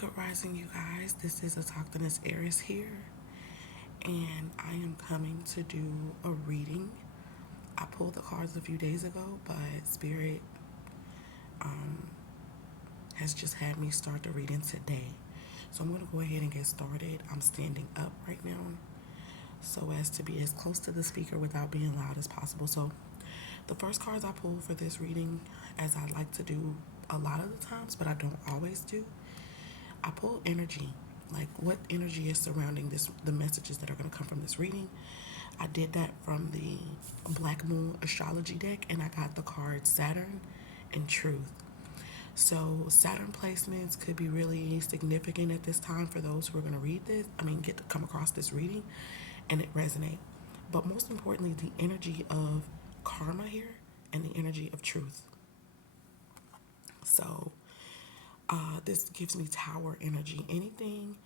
Good rising, you guys. This is Autochthonous Eris here, and I am coming to do a reading. I pulled the cards a few days ago, but Spirit has just had me start the reading today. So I'm going to go ahead and get started. I'm standing up right now so as to be as close to the speaker without being loud as possible. So the first cards I pulled for this reading, as I like to do a lot of the times, but I don't always do, I pull energy, like what energy is surrounding the messages that are going to come from this reading. I did that from the Black Moon astrology deck, and I got the card Saturn and Truth. So Saturn placements could be really significant at this time for those who are going to read this. Get to come across this reading, and it resonate. But most importantly, the energy of karma here and the energy of truth. So this gives me tower energy. Anything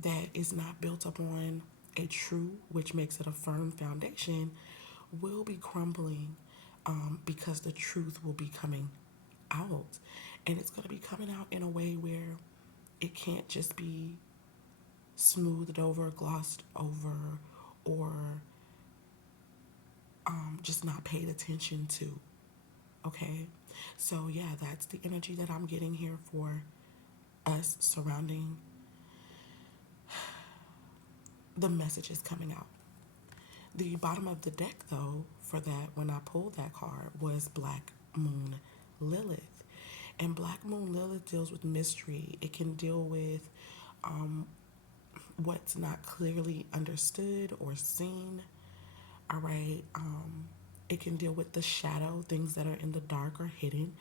that is not built upon a true, which makes it a firm foundation, will be crumbling because the truth will be coming out. And it's going to be coming out in a way where it can't just be smoothed over, glossed over, or just not paid attention to. Okay? So, yeah, that's the energy that I'm getting here for us surrounding the messages coming out. The bottom of the deck, though, for that, when I pulled that card, was Black Moon Lilith. And Black Moon Lilith deals with mystery. It can deal with what's not clearly understood or seen. All right. It can deal with the shadow, things that are in the dark or hidden.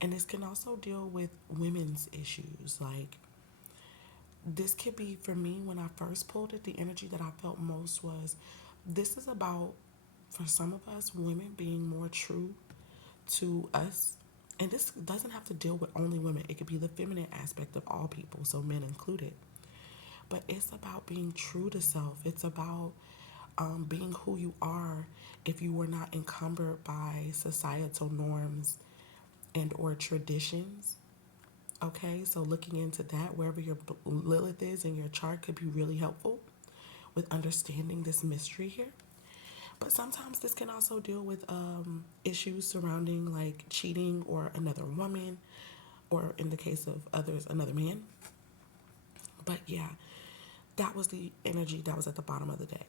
And this can also deal with women's issues. Like, this could be, for me, when I first pulled it, the energy that I felt most was this is about, for some of us, women being more true to us. And this doesn't have to deal with only women, it could be the feminine aspect of all people, so men included. But it's about being true to self. It's about being who you are if you were not encumbered by societal norms and or traditions. Okay, so looking into that, wherever your Lilith is in your chart, could be really helpful with understanding this mystery here. But sometimes this can also deal with issues surrounding like cheating or another woman, or in the case of others, another man. But yeah, that was the energy that was at the bottom of the deck.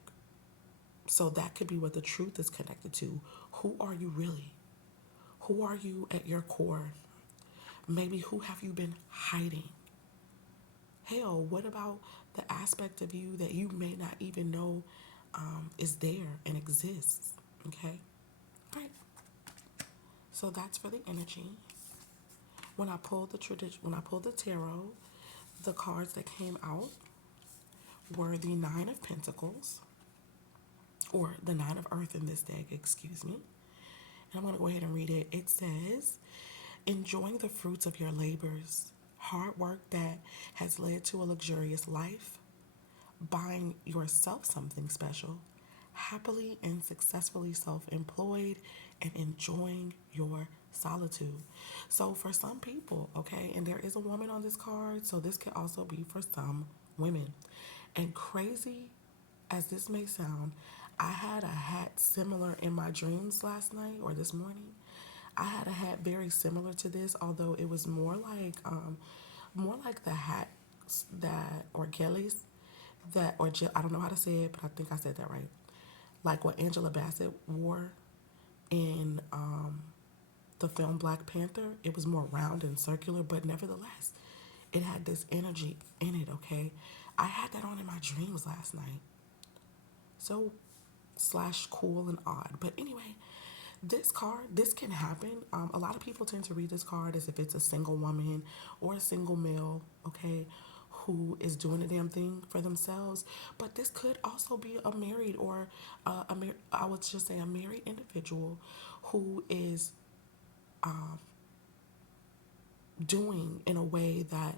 So that could be what the truth is connected to. Who are you really? Who are you at your core? Maybe who have you been hiding? Hell, what about the aspect of you that you may not even know is there and exists? Okay? All right. So that's for the energy. When I pulled the tarot, the cards that came out were the Nine of Pentacles, or the Nine of Earth in this deck, excuse me. And I'm going to go ahead and read it. It says, enjoying the fruits of your labors, hard work that has led to a luxurious life, buying yourself something special, happily and successfully self employed, and enjoying your solitude. So, for some people, okay, and there is a woman on this card, so this could also be for some women. And crazy as this may sound, I had a hat similar in my dreams last night or this morning. I had a hat very similar to this, although it was more like the hats that, or Kelly's that, or I don't know how to say it, but I think I said that right. Like what Angela Bassett wore in the film Black Panther. It was more round and circular, but nevertheless, it had this energy in it. Okay, I had that on in my dreams last night. So slash cool and odd. But anyway, this card, this can happen. A lot of people tend to read this card as if it's a single woman or a single male, okay, who is doing the damn thing for themselves. But this could also be a married or I would just say a married individual who is doing in a way that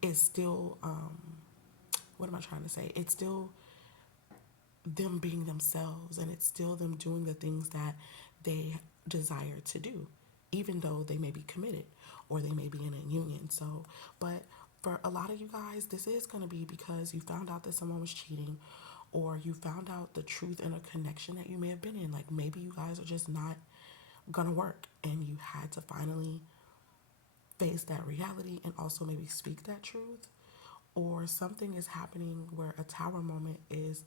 is still, what am I trying to say? It's still them being themselves, and it's still them doing the things that they desire to do, even though they may be committed or they may be in a union. So, but For a lot of you guys, this is going to be because you found out that someone was cheating, or you found out the truth in a connection that you may have been in. Like maybe you guys are just not going to work and you had to finally face that reality and also maybe speak that truth. Or something is happening where a tower moment is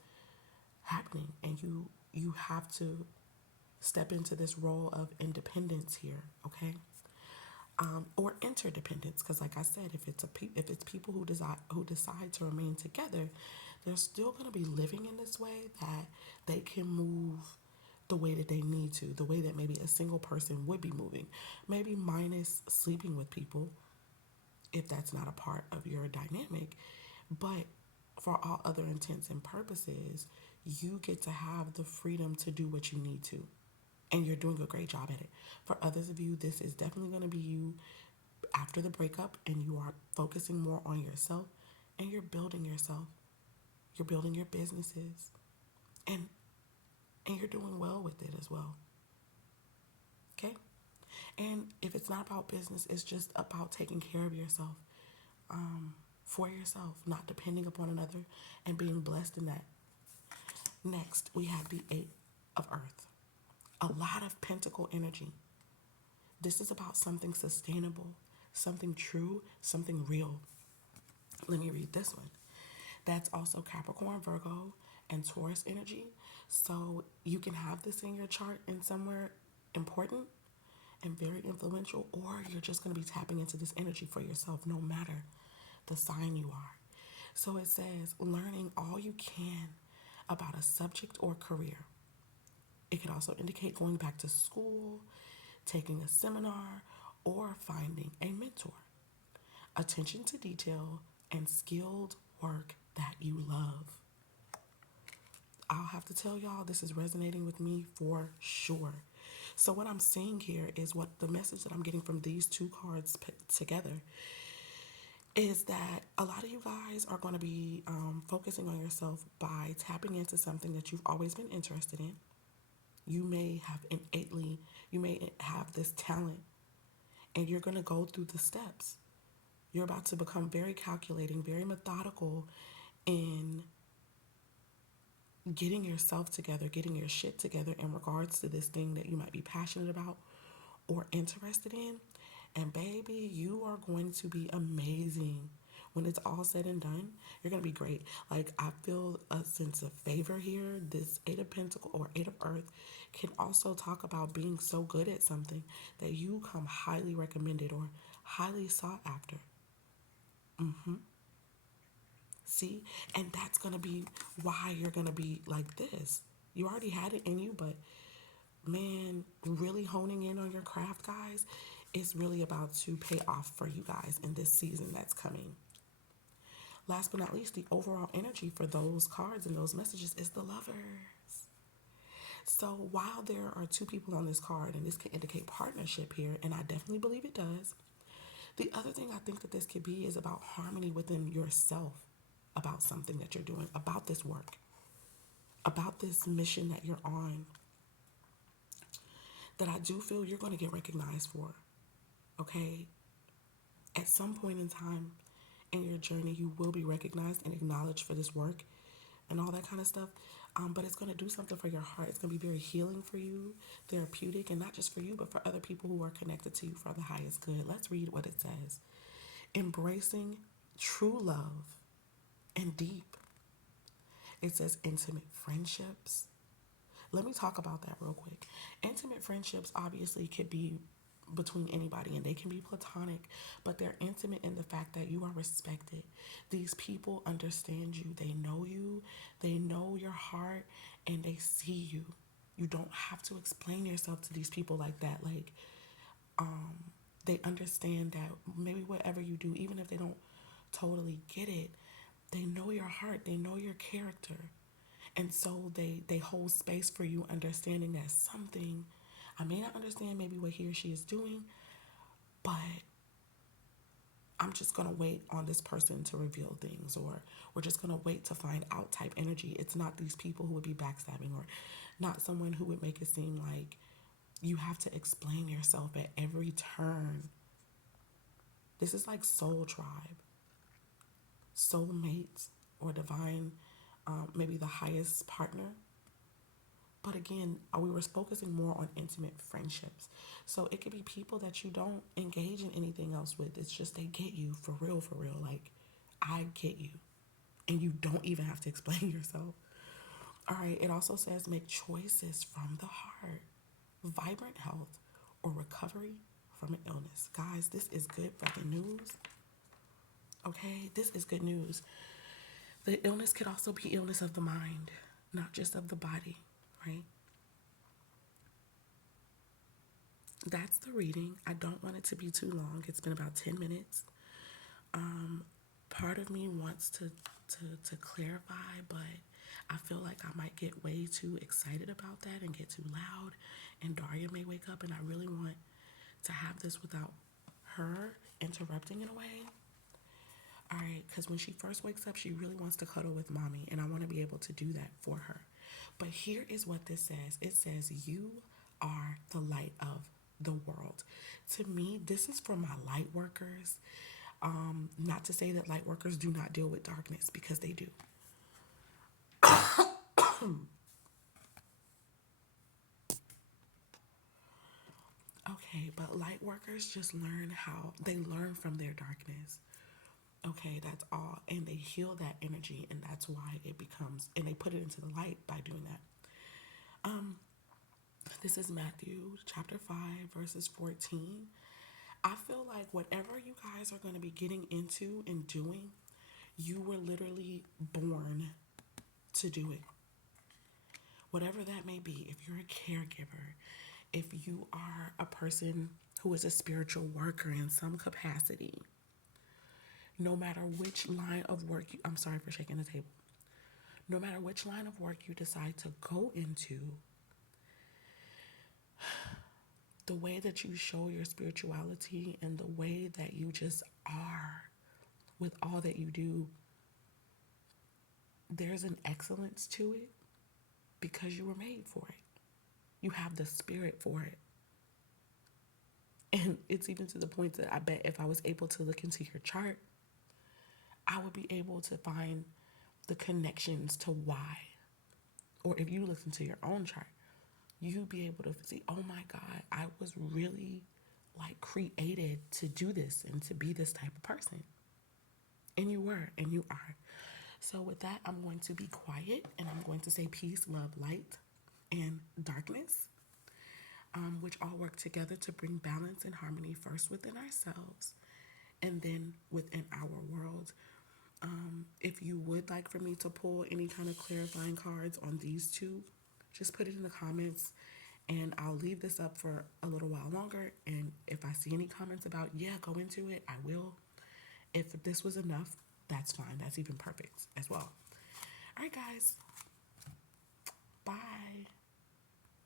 happening and you have to step into this role of independence here, okay? Or interdependence, because like I said, if it's people who decide to remain together, they're still going to be living in this way that they can move the way that they need to, the way that maybe a single person would be moving, maybe minus sleeping with people if that's not a part of your dynamic. But for all other intents and purposes, you get to have the freedom to do what you need to. And you're doing a great job at it. For others of you, this is definitely going to be you after the breakup, and you are focusing more on yourself and you're building yourself. You're building your businesses, and you're doing well with it as well. Okay? And if it's not about business, it's just about taking care of yourself, for yourself, not depending upon another, and being blessed in that. Next, we have the Eight of Earth. A lot of pentacle energy. This is about something sustainable, something true, something real. Let me read this one. That's also Capricorn, Virgo, and Taurus energy. So you can have this in your chart in somewhere important and very influential, or you're just going to be tapping into this energy for yourself no matter the sign you are. So it says learning all you can about a subject or career. It could also indicate going back to school, taking a seminar, or finding a mentor. Attention to detail and skilled work that you love. I'll have to tell y'all, this is resonating with me for sure. So what I'm seeing here is what the message that I'm getting from these two cards put together is that a lot of you guys are going to be focusing on yourself by tapping into something that you've always been interested in. You may have innately, you may have this talent, and you're going to go through the steps. You're about to become very calculating, very methodical in getting yourself together, getting your shit together in regards to this thing that you might be passionate about or interested in. And baby, you are going to be amazing. When it's all said and done, you're going to be great. Like, I feel a sense of favor here. This Eight of Pentacles or Eight of Earth can also talk about being so good at something that you come highly recommended or highly sought after. See? And that's going to be why you're going to be like this. You already had it in you, but man, really honing in on your craft, guys, is really about to pay off for you guys in this season that's coming. Last but not least, the overall energy for those cards and those messages is the Lovers. So while there are two people on this card, and this can indicate partnership here, and I definitely believe it does, the other thing I think that this could be is about harmony within yourself, about something that you're doing, about this work, about this mission that you're on, that I do feel you're going to get recognized for. Okay? At some point in time in your journey, you will be recognized and acknowledged for this work and all that kind of stuff. But it's going to do something for your heart. It's going to be very healing for you, therapeutic, and not just for you, but for other people who are connected to you for the highest good. Let's read what it says. Embracing true love and deep. It says intimate friendships. Let me talk about that real quick. Intimate friendships obviously could be between anybody, and they can be platonic, but they're intimate in the fact that you are respected. These people understand you, they know your heart, and they see you. You don't have to explain yourself to these people like that. Like, they understand that maybe whatever you do, even if they don't totally get it, they know your heart, they know your character. And so they hold space for you, understanding that something, I may not understand maybe what he or she is doing, but I'm just going to wait on this person to reveal things, or we're just going to wait to find out type energy. It's not these people who would be backstabbing, or not someone who would make it seem like you have to explain yourself at every turn. This is like Soul Tribe. soulmates or divine, maybe the highest partner. But again, we were focusing more on intimate friendships. So it could be people that you don't engage in anything else with. It's just they get you for real, for real. Like, I get you. And you don't even have to explain yourself. All right, it also says make choices from the heart, vibrant health, or recovery from an illness. Guys, this is good fucking news. Okay, this is good news. The illness could also be illness of the mind, not just of the body, right? That's the reading. I don't want it to be too long. It's been about 10 minutes. Part of me wants to clarify, but I feel like I might get way too excited about that and get too loud, and Daria may wake up, and I really want to have this without her interrupting in a way. All right, because when she first wakes up, she really wants to cuddle with mommy, and I want to be able to do that for her. But here is what this says. It says, you are the light of the world. To me, this is for my light workers. Not to say that light workers do not deal with darkness, because they do. Okay, but light workers just learn how they learn from their darkness. Okay, that's all. And they heal that energy, and that's why it becomes, and they put it into the light by doing that. This is Matthew chapter 5, verses 14. I feel like whatever you guys are going to be getting into and doing, you were literally born to do it. Whatever that may be, if you're a caregiver, if you are a person who is a spiritual worker in some capacity, no matter which line of work you, I'm sorry for shaking the table. No matter which line of work you decide to go into, the way that you show your spirituality and the way that you just are with all that you do, there's an excellence to it because you were made for it. You have the spirit for it. And it's even to the point that I bet if I was able to look into your chart, I would be able to find the connections to why. Or if you look into your own chart, you'd be able to see, oh my God, I was really like created to do this and to be this type of person. And you were, and you are. So with that, I'm going to be quiet, and I'm going to say peace, love, light, and darkness, which all work together to bring balance and harmony first within ourselves and then within our world. If you would like for me to pull any kind of clarifying cards on these two, just put it in the comments, and I'll leave this up for a little while longer. And if I see any comments about, yeah, go into it, I will. If this was enough, that's fine. That's even perfect as well. All right, guys. Bye.